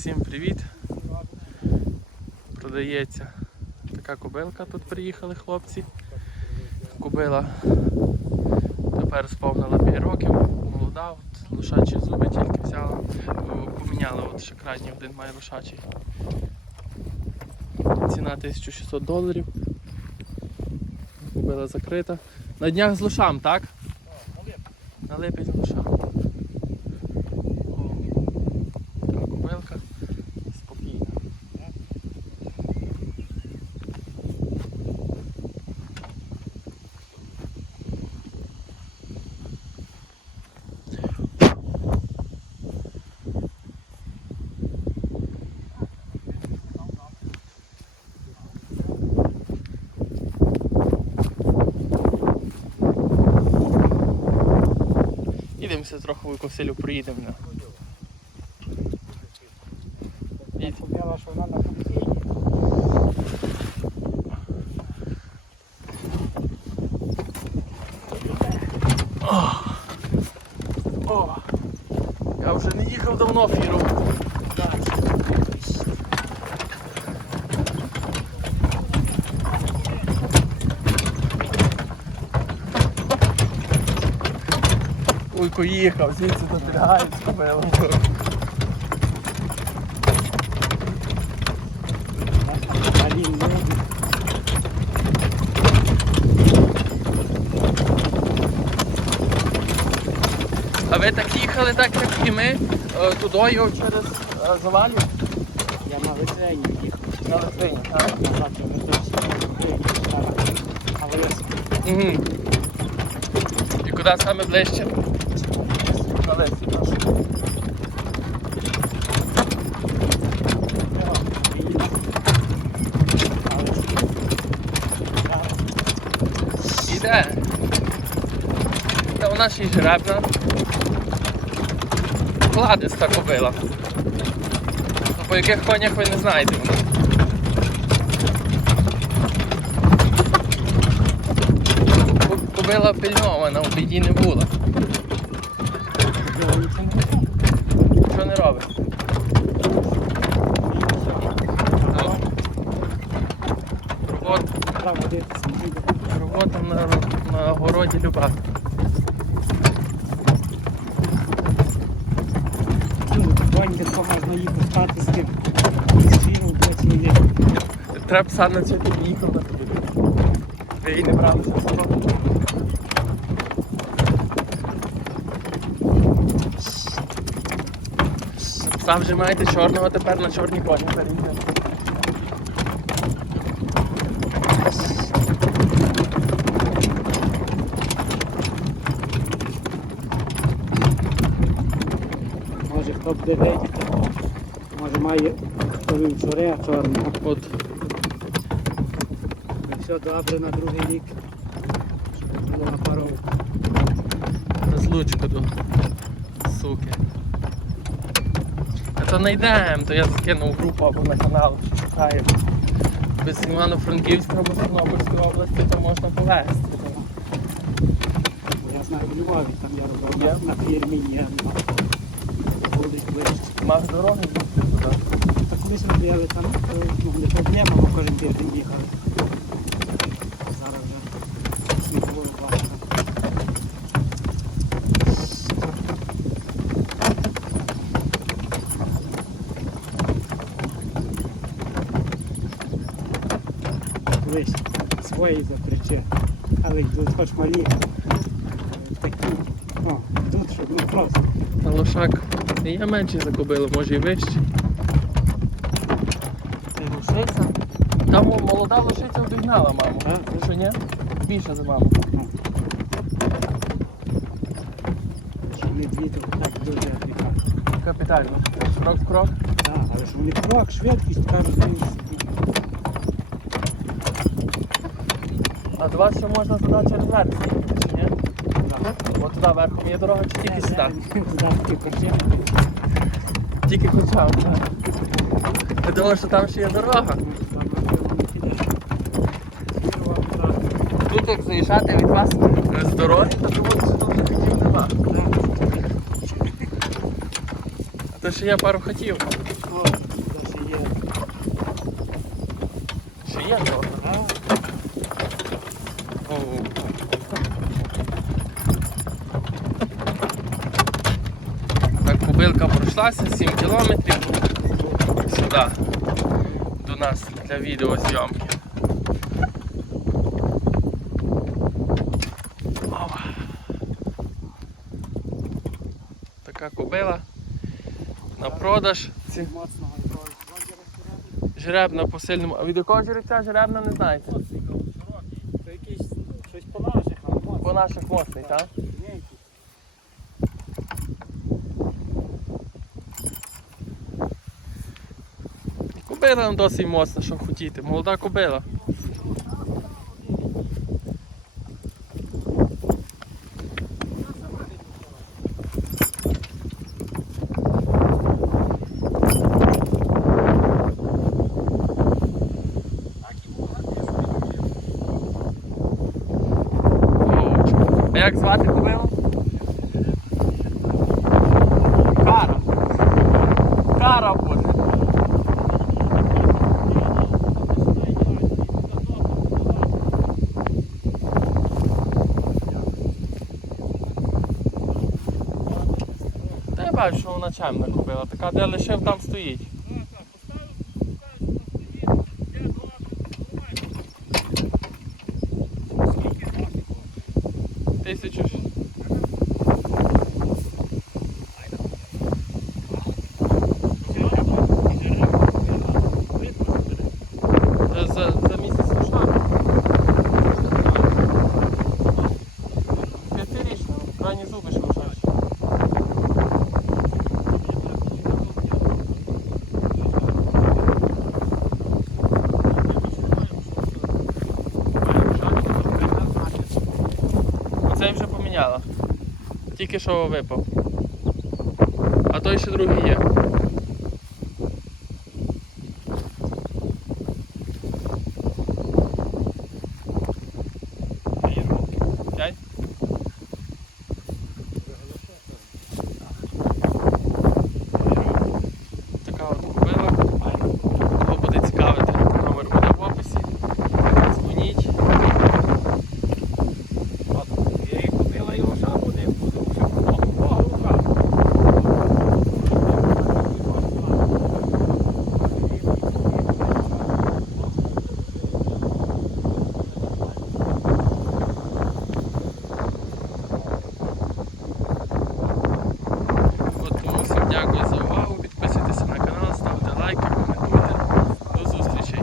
Всім привіт! Продається така кобилка, тут приїхали хлопці. Кобила тепер сповнила 5 років, молода, от, лошачі зуби тільки взяла, поміняла, от ще крайній один має лошачий. Ціна 1600 доларів. Кобила закрита. На днях з лошам, так? На липень з лошам. О, Така кобилка спокійна. Ідемося трохи в Косилю приїдемо. Я що вона на. О, я вже не їхав давно фіру. Поїхав, звідси дотрягають з кобилом. А ви так їхали, так як і ми, е, тудою через е, завалю Я на лицені їхав. на Литвині, так? Назад я не точно. Але я Угу. І куди саме ближче? На Литві. Іде. Та вона ще й жеребна. Кладиста кобила. Ну, По яких конях ви не знаєте. Кобила пильнована, в біді не була. Не робить? Робота, робота на, на городі люба. То можна їй пускати з тим. Треба сам на цьому їхав на тобі. Ви її не брали за собою. Сам вже маєте чорного, тепер на чорні коні перейде. Може хто буде видіти. Може має вчора чорного. От Все добре на другий рік. Щоб було на пару. розлучку до суки. То не йдемо, то я скинув групу або на канал, що шукаю. Без Івано-Франківська або Тернопільської області, то можна повезти. Я знаю, в Львові там я робив на фірмі є. Мав дороги звідси туди. Так колись робили там, е, ну не проблема, бо кожен тиждень їхали. Дивись, свої закричи, але йдуть хоч малі. Такі, о, тут щоб ну просто. Та лошак не є менший за кобилу, може і вищий. Ти рушиться? Там молода лошиця обігнала маму. Так. Ти що ні? Більше за маму. Що вони дві, то так дуже яка. Капітально. Крок в крок. Так, але ж вони крок, швидкість, кажуть, А до вас ще можна туди через верх з'їхати, чи ні? От туди верхом є дорога, чи тільки сюди? Тільки хоча. Я думав, що там ще є дорога. Тут як заїжджати від вас з дороги, то думаю, що тут вже хотів нема. То ще є пару хотів. Ще є. Ще є трохи. А, О. Так, пройшлася 7 кілометрів сюди до нас для відеозйомки. Така кубила на продаж. Жеребна по сильному. А від якого жеребця жеребна не знаєте? Це якийсь щось по наших, По наших моцний, так? Кобила нам досить моцна, що хотіти. Молода кобила. Оу. А як звати кобилу? Та що вона чемна купила. Така де лишив, там стоїть. Тисячу. ж- За, за, за місяць пішла. П'ятирічна, крайні зуби ще лишають. Оцей вже поміняла. Тільки що випав. А той ще другий є.